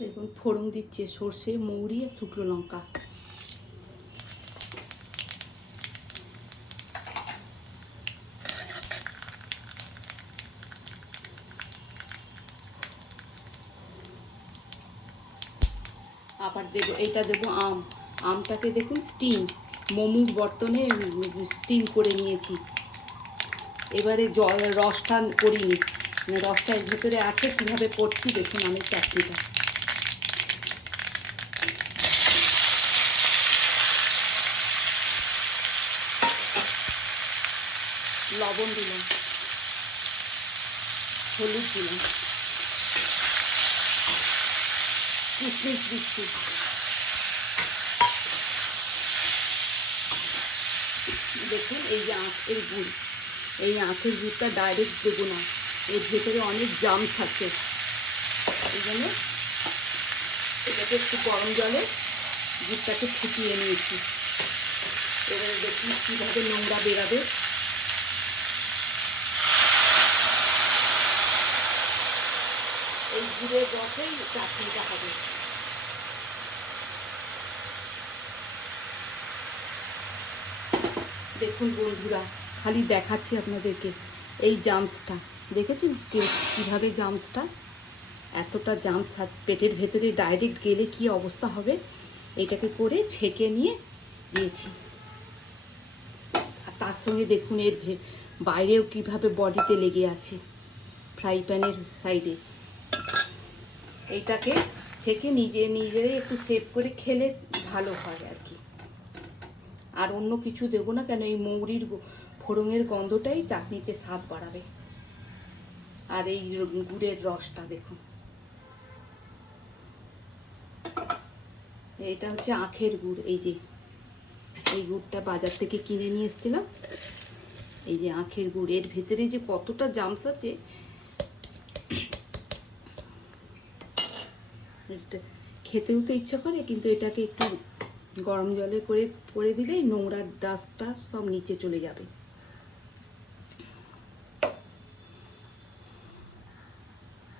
দেখুন ফোড়ন দিচ্ছে সর্ষে, মৌরি আর শুকনো লঙ্কা। আবার দেবো, এটা দেবো আম। আমটাকে দেখুন স্টিম, মোমো বর্তনে স্টিম করে নিয়েছি। এবারে রসটা করিনি, রসটা এর ভিতরে আছে। কীভাবে করছি দেখুন আমি চাটনিটা। লবণ দিলাম, হলুদ দিলাম, কিশমিশ দিচ্ছি, দেখুন এই যে আখের গুড়, এই আখের গুড়টা ডাইরেক্ট দেবো না, এর ভেতরে অনেক জামস আছে। এই জন্য এটাকে একটু গরম জলে গুড়টাকে ফুটিয়ে নিয়েছি। এবারে দেখুন কীভাবে নোংরা বেরাবে। এই গুড়ের রসেই চাটনিটা হবে। দেখুন বন্ধুরা, খালি দেখাচ্ছি আপনাদেরকে এই জামসটা, দেখেছেন কীভাবে জামসটা, এতটা জামস পেটের ভেতরে ডাইরেক্ট গেলে কি অবস্থা হবে। এটাকে করে ছেঁকে নিয়ে দিয়েছি। আর তার সঙ্গে দেখুন এর বাইরেও কিভাবে বডিতে লেগে আছে, ফ্রাই প্যানের সাইডে। এইটাকে ছেঁকে নিজেরাই একটু সেভ করে খেলে ভালো হয় আর কি। আর অন্য কিছু দেবো না, কেন এই মৌরির ফোড়নের গন্ধটাই চাটনিতে স্বাদ বাড়াবে। আর এই গুড়ের রসটা দেখুন, এটা হচ্ছে আখের গুড়। এই যে এই গুড়টা বাজার থেকে কিনে নিয়ে এসেছিলাম। এই যে আখের গুড়, এর ভেতরে যে কতটা জামস আছে। খেতেও তো ইচ্ছা করে, কিন্তু এটাকে একটু গরম জলে করে দিলেই নোংরা ডাস্টটা সব নিচে চলে যাবে।